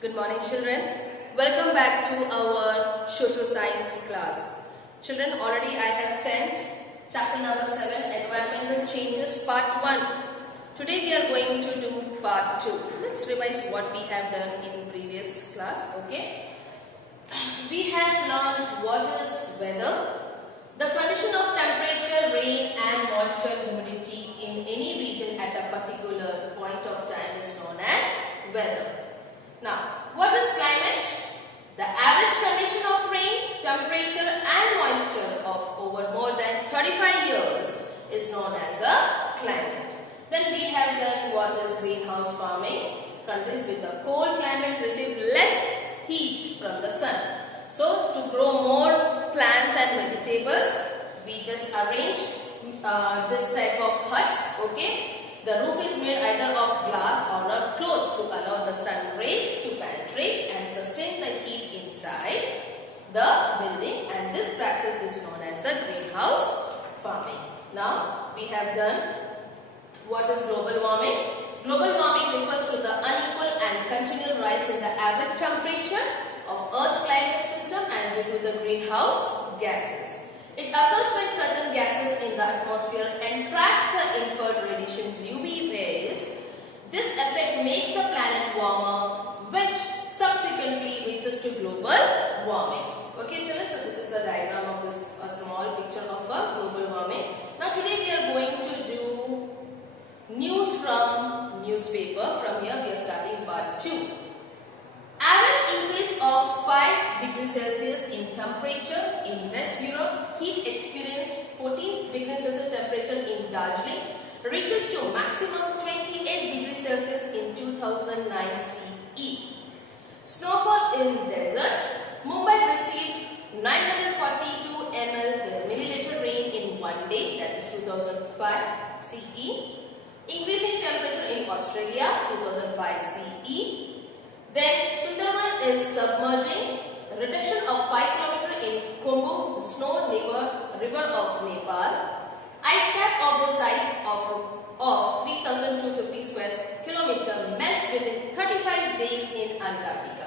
Good morning, children. Welcome back to our social science class. Children, already I have sent chapter number 7, Environmental Changes, part 1. Today we are going to do part 2. Let's revise what we have done in previous class, okay? We have learned what is weather, the condition of temperature, rain and moisture, humidity in any region at a particular point of time is known as weather. Now, what is climate? The average condition of range, temperature and moisture of over more than 35 years is known as a climate. Then we have done what is greenhouse farming. Countries with a cold climate receive less heat from the sun. So, to grow more plants and vegetables, we just arrange this type of huts, okay? The roof is made either of glass or a cloth to allow the sun rays to penetrate and sustain the heat inside the building, and this practice is known as a greenhouse farming. Now, we have done what is global warming. Global warming refers to the unequal and continual rise in the average temperature of Earth's climate system and due to the greenhouse gases. It occurs when certain gases in the atmosphere attracts the infrared radiations UV rays. This effect makes the planet warmer, which subsequently reaches to global warming. Okay, children, so this is the diagram of this small picture of a global warming. Now today we are going to do news from newspaper. From here we are starting part 2. Average increase of 5 degrees Celsius in temperature in West Europe. Heat experienced 14 degrees Celsius temperature in Darjeeling reaches to maximum 28 degrees Celsius in 2009 CE. Snowfall in desert. Mumbai received 942 milliliter rain in one day, that is 2005 CE. Increasing temperature in Australia 2005 CE. Then Sundarban is submerging. Reduction of 5 km in Khumbu snow river of Nepal. Ice cap of the size of 3,250 square kilometer melts within 35 days in Antarctica.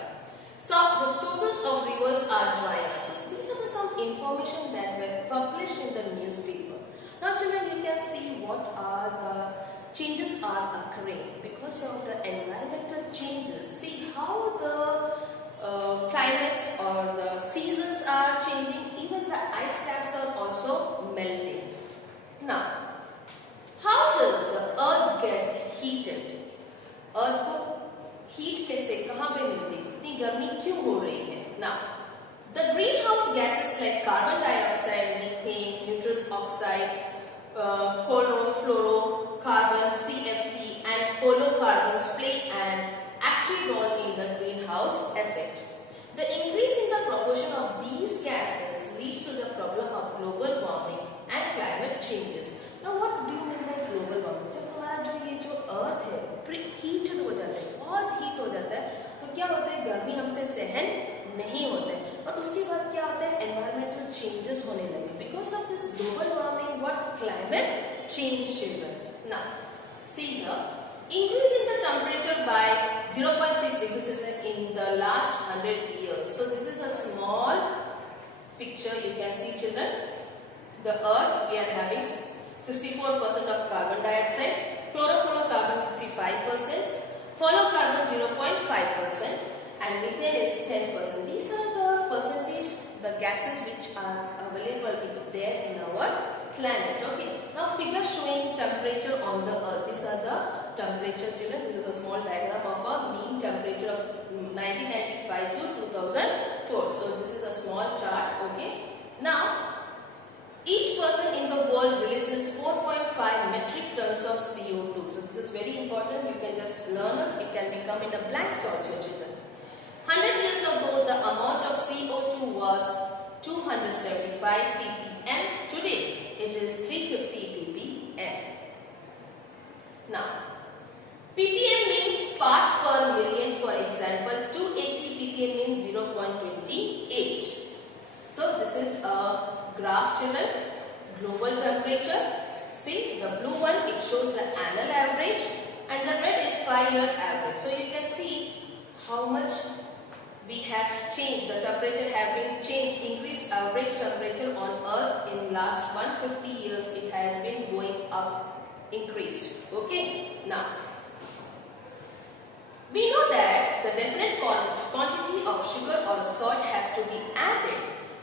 So the sources of rivers are drying up. So these are some information that were published in the newspaper. Now children, you can see what are the changes are occurring because of the environmental changes. See how the climates or the seasons are changing. Even the ice caps are also melting. Now, how does the earth get heated? Earth को heat कैसे कहाँ पे मिलती है? इतनी गर्मी क्यों हो रही है? Now, the greenhouse gases like carbon dioxide, methane, nitrous oxide, chlorofluorocarbon, CFC and chlorocarbons play an active role in the greenhouse effect. The increase in the proportion of these gases leads to the problem of global warming and climate changes. Now what do you mean by global warming? जब हमारा जो अर्थ है heat हो जाता है, बहुत heat हो जाता है, तो क्या होता है, गर्मी हमसे सहन नहीं होते और उसके बाद क्या होता है, एनवायरमेंटल चेंजेस होने लगे because of this global warming. What climate change children. Now see here, increase in the temperature by 0.6 degrees Celsius in the last 100 years. So this is a small picture you can see children. The earth, we are having 64% of carbon dioxide, chlorofluorocarbon 65%, fluorocarbon 0.5% and methane is 10%. These are the percentage, the gases which are available, it's there in our planet. Okay. Now figure showing temperature on the earth. These are the temperature children. This is a small diagram of a mean temperature of 1995 to 2004. So this is a small chart. Okay. Now each person in the world releases 4.5 metric tons of CO2. So this is very important. You can just learn it. It can become in a blank also children. 100 years ago the amount of CO2 was 275 ppm. Today it is 350 ppm. Now ppm means part per million. For example, 280 ppm means 0.28. So this is a graph children. Global temperature. See the blue one, it shows the annual average and the red is 5-year average. So you can see how much children, temperature have been changed, increased average temperature on earth in last 150 years. It has been going up, increased. Okay, now we know that the definite quantity of sugar or salt has to be added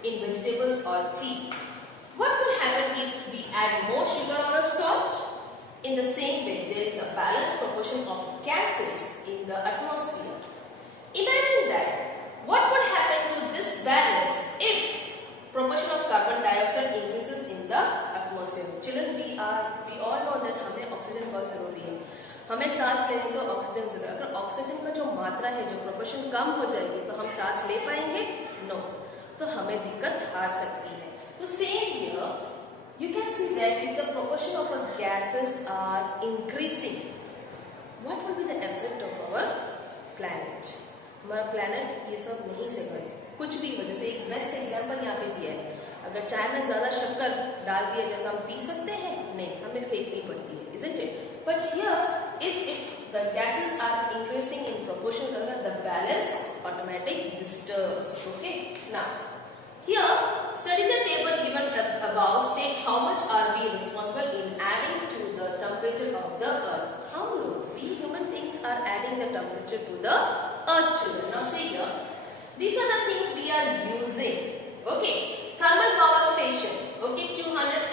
in vegetables or tea. What will happen if we add more sugar or salt? In the same way, there is a balanced proportion of gases in the atmosphere. Imagine that. What would happen to this balance if proportion of carbon dioxide increases in the atmosphere? Children, we all know that हमें oxygen बहुत जरूरी है. हमें सांस लेने तो oxygen जरूरी है. अगर ऑक्सीजन का जो मात्रा है, जो प्रोपोर्शन कम हो जाएगी तो हम सांस ले पाएंगे? नो. तो हमें दिक्कत आ सकती है. तो same here, you can see that if the proportion of our gases are increasing, what will be the effect of our planet? हमारा planet ये सब नहीं सहेगा. कुछ भी हो, जैसे एक बेस्ट एग्जाम्पल यहाँ पे दिया है. अगर चाय में ज्यादा शक्कर डाल दिया जाए तो हम पी सकते हैं? नहीं, हमें फेंकनी पड़ती है, isn't it? But here, if the gases are increasing in proportions, the balance automatically disturbs. Okay, now here study the table given above. State how much are we responsible in adding to the temperature of the earth. How low we human beings are adding the temperature to the earth, children. Now see here, these are the things we are using. Okay, thermal power station. Okay, 200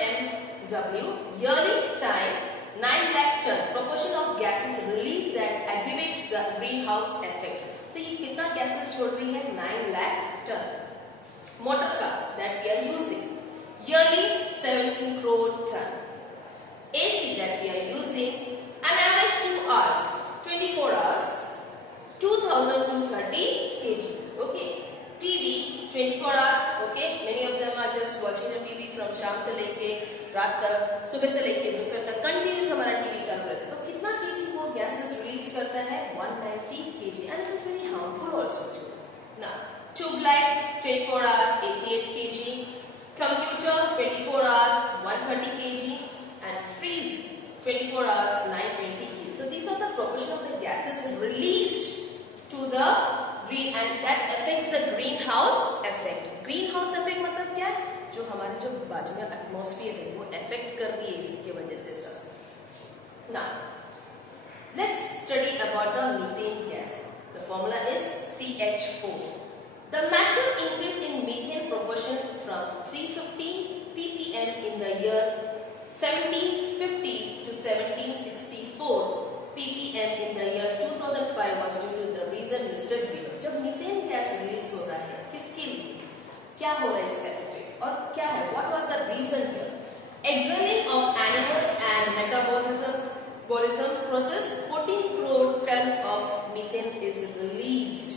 MW, yearly time 9 lakh ton. Proportion of gases released that aggravates the greenhouse effect. तो ये कितना gases छोड़ रही है? 9 lakh ton. Motor car that we are using, yearly 17 crore ton. AC that we are using, an average 2 hours, 24 hours, 2230 kg. Okay, TV 24 hours. Okay, many of them are just watching the TV from शाम से लेके रात तक, सुबह से लेके दोपहर तक कंटिन्यूस हमारा टीवी चालू रहता है. तो कितना kg वो gases release करता है? 190 kg, and it is very harmful also. Now, tube light 24 hours 88 kg, computer 24 hours 130 kg, and freeze 24 hours 920 kg. So these are the proportion of the gases released to the green, and that affects the greenhouse effect. Greenhouse effect मतलब क्या है? जो हमारे जो बाजू में atmosphere है वो अफेक्ट कर रही है इसकी वजह से sir. Now let's study about the methane gas. The formula is CH4. The massive increase in methane proportion from 350 ppm in the year 1750 to 1764 ppm in the year 2005 was due to the reason listed below. जब methane gas release हो रहा है, किसके लिए, क्या हो रहा है इसका इफेक्ट और क्या है? What was the reason here? Exhaling of animals and metabolism process, 14 crore ton of methane is released.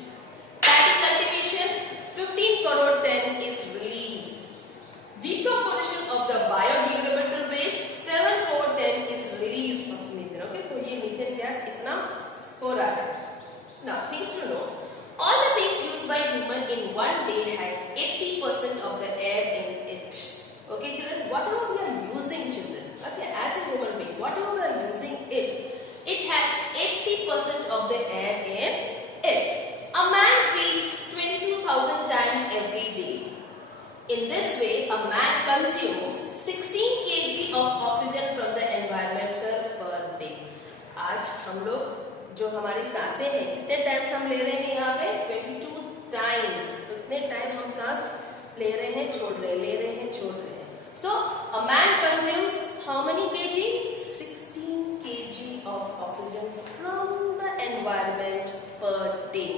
Paddy cultivation, 15 crore ton is released. Decomposition of the biodegradable waste, 7 crore ton is released of methane. Okay, तो ये methane gas कितना हो रहा है? Now things to know. All the things used by human in one day has 80% of the air in it. Okay, children, whatever we are using, children, okay, as a human being, whatever we are using it has 80% of the air in it. A man breathes 22,000 times every day. In this way, a man consumes 16 kg of oxygen from the environment per day. आज हम लोग जो हमारी सांसें हैं, कितने times हम ले रहे हैं यहाँ पे? 22 टाइम्स. तो इतने टाइम हम सांस ले रहे हैं, छोड़ रहे हैं, ले रहे हैं, छोड़ रहे हैं. So a man consumes how many kg? 16 kg of oxygen from the environment per day.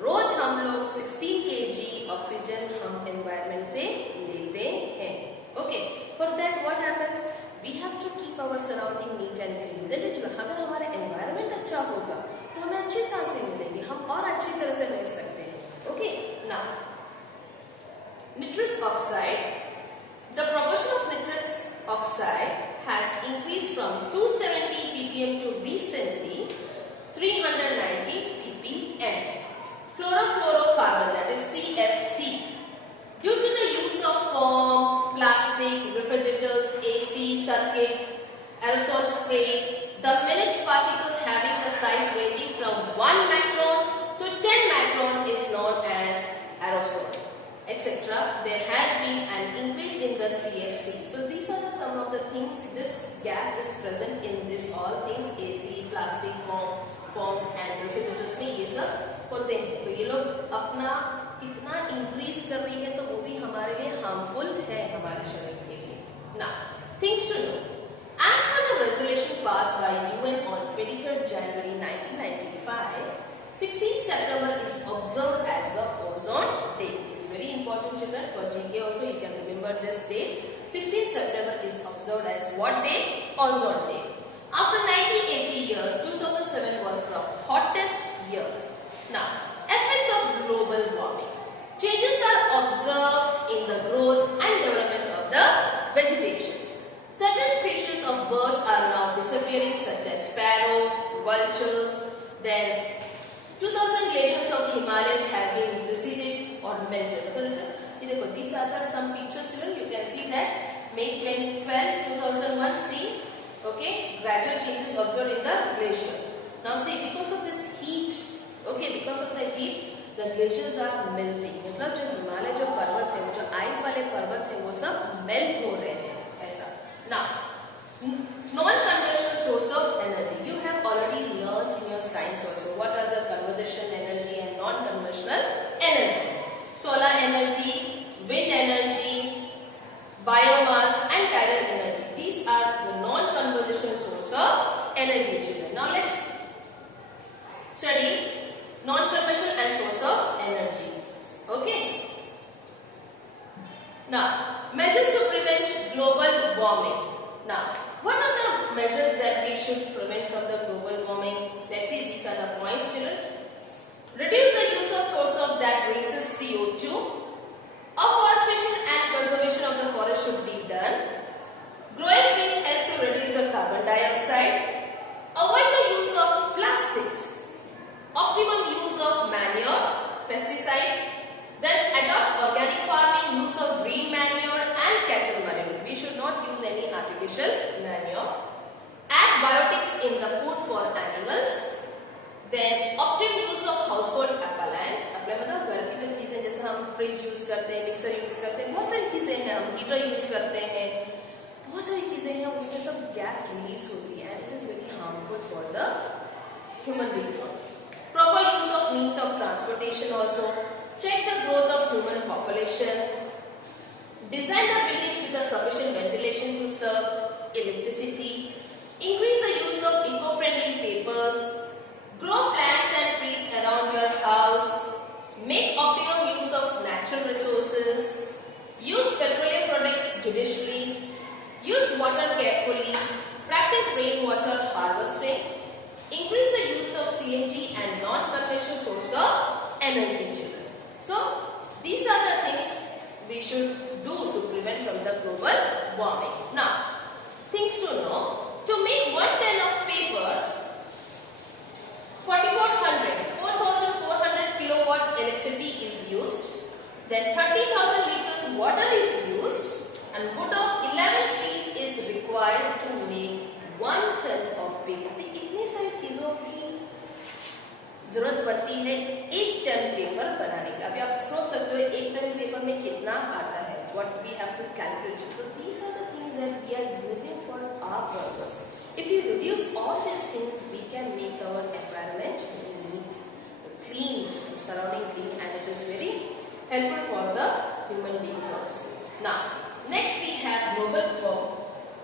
रोज हम लोग 16 kg ऑक्सीजन हम एनवायरमेंट से लेते हैं. Okay, for that what happens? We have to keep our surrounding neat and clean. इसलिए अगर हमारा environment अच्छा होगा तो हमें अच्छी सांसें मिलेंगी, हम और अच्छी तरह से रह सकते हैं. Okay, now nitrous oxide. The proportion of nitrous oxide has increased from 270 ppm to recently 390 ppm. Chlorofluorocarbon, that is CFC. Due to the use of foam, plastic, refrigerators, AC, circuit, aerosol spray, the minute particles having a size ranging from 1 things, this gas is present in this all things, AC, plastic forms and refrigerators में ये सब होते हैं। तो ये लोग अपना कितना इंक्रीज कर रही है तो वो भी हमारे लिए हार्मफुल है हमारे शरीर के लिए। Now, things to know. As per the resolution passed by UN on 23rd January 1995, 16th September is observed as the Ozone Day. It's very important, children. For GK also, you can remember this date. 16th September is observed as what day? Ozone Day. After 1980 year, 2007 was the hottest year. Now, effects of global warming. Changes are observed in the growth and development of the vegetation. Certain species of birds are now disappearing, such as sparrow, vultures. Then 2000 glaciers of Himalayas have been receded or melted. These are some pictures, children. You can see that May 12, 2001. See, okay, gradual changes observed in the glacier. Now see, because of this heat, okay, because of the heat, the glaciers are melting. मतलब जो हिमालय जो पर्वत है, जो ice वाले पर्वत है, वो सब मेल्ट हो रहे हैं ऐसा. Now, non-conventional source of energy. You have already learned in your science also what are the conservation energy and non-conventional energy. Solar energy, wind energy, biomass and tidal energy. These are the non-conventional source of energy, children. Now let's study non-conventional and source of energy. Okay. Now, measures to prevent global warming. Now, what are the measures that we should prevent from the global warming? Let's see, these are the points, children. Reduce the use of source of that releases CO2. Afforestation and conservation of the forest should be done. Growing trees help to reduce the carbon dioxide. Avoid the use of plastics. Optimum use of manure, pesticides. Then adopt organic farming, use of green manure and cattle manure. We should not use any artificial manure. Add biotics in the food for animals. Then optimum use of household appliance. मतलब घर की जो चीजें जैसे हम fridge use करते हैं, mixer use करते हैं, बहुत सारी चीजें हैं, हम हीटर यूज करते हैं, बहुत सारी चीजें हैं, उसमें सब गैस रिलीज होती है and it is very harmful for the human beings also. Proper use of means of transportation also. Check the growth of human population. Design the buildings with a sufficient ventilation to serve electricity. Increase the use of eco-friendly papers. Grow plants and trees around your house. Make optimum use of natural resources. Use petroleum products judiciously. Use water carefully. Practice rainwater harvesting. Increase the use of CNG and non-conventional source of energy, children. So, these are the things we should do to prevent from the global warming. Now, things to know. To make 1 ton of paper, 4,400 kilowatt electricity is used. Then 30,000 liters water is used. And wood of 11 trees is required to make 1 ton of paper. इतनी सारी चीजों की जरूरत पड़ती है 1 ton paper बनाने के लिए. अभी आप सोच सकते हो 1 टन पेपर में कितना आता है. What we have to calculate. So these are the things that we are using for our purpose. If you reduce all these things, we can make our environment neat, clean, surrounding clean, and it is very helpful for the human beings also. Now, next we have global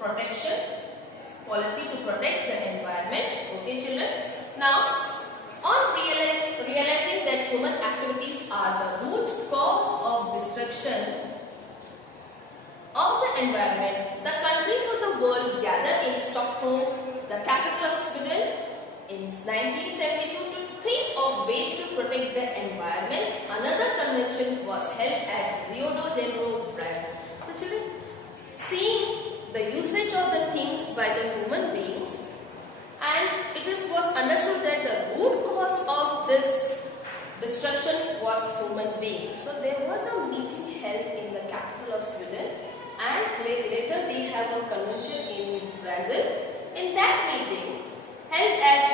protection policy to protect the environment. Okay, children. Now, on realizing that human activities are the root cause of destruction of the environment, the countries of the world gathered in Stockholm, the capital of Sweden, in 1972 to think of ways to protect the environment. Another convention was held at Rio de Janeiro, Brazil. So children, seeing the usage of the things by the human beings, and it was understood that the root cause of this destruction was human beings. So there was a meeting held in the capital of Sweden, and later they have a convention in Brazil. In that meeting, held at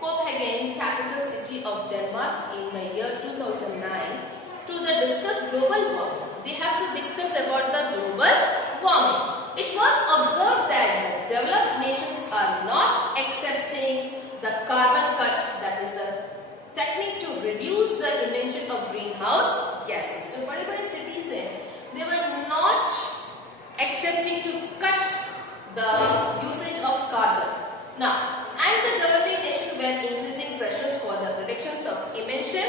Copenhagen, capital city of Denmark, in the year 2009, to discuss global warming. They have to discuss about the global warming. it was observed that the developed nations are not accepting the carbon cut, that is the technique to reduce the emission of greenhouse gases. So bड़ी-बड़ी cities हैं, they were not accepting to cut the usage of carbon. Now, and the developing nations were increasing pressures for the reductions of emission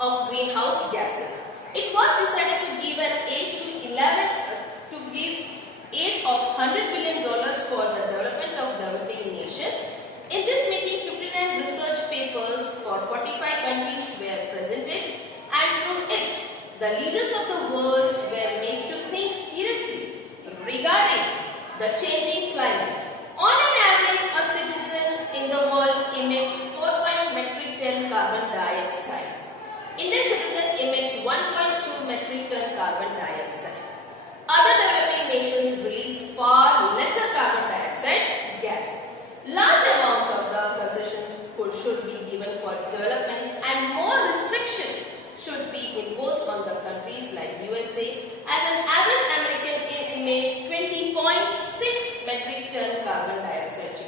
of greenhouse gases. It was decided to give aid of $100 billion for the development of developing nation. In this meeting, 59 research papers for 45 countries were presented, and through it, the leaders of the world were made to think seriously regarding the changing climate. On an average, a citizen in the world emits 4 metric ton carbon dioxide. Indian citizen emits 1.2 metric ton carbon dioxide. Other developing nations release far lesser carbon dioxide gas. Large amount of the concessions should be given for development, and more restrictions should be imposed on the countries like USA. As an average American emits 20.6 metric ton carbon dioxide.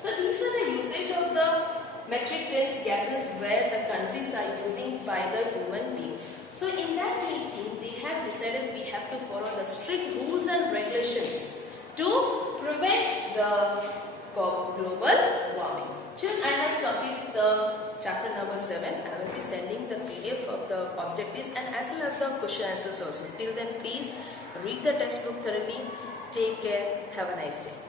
So these are the usage of the metric tons gases where the countries are using by the human beings. So in that meeting, they have decided we have to follow the strict rules and regulations to prevent the global warming. Children, I have completed the chapter number 7. I will be sending the PDF of the objectives and as well as the question answers also. Till then, please read the textbook thoroughly. Take care. Have a nice day.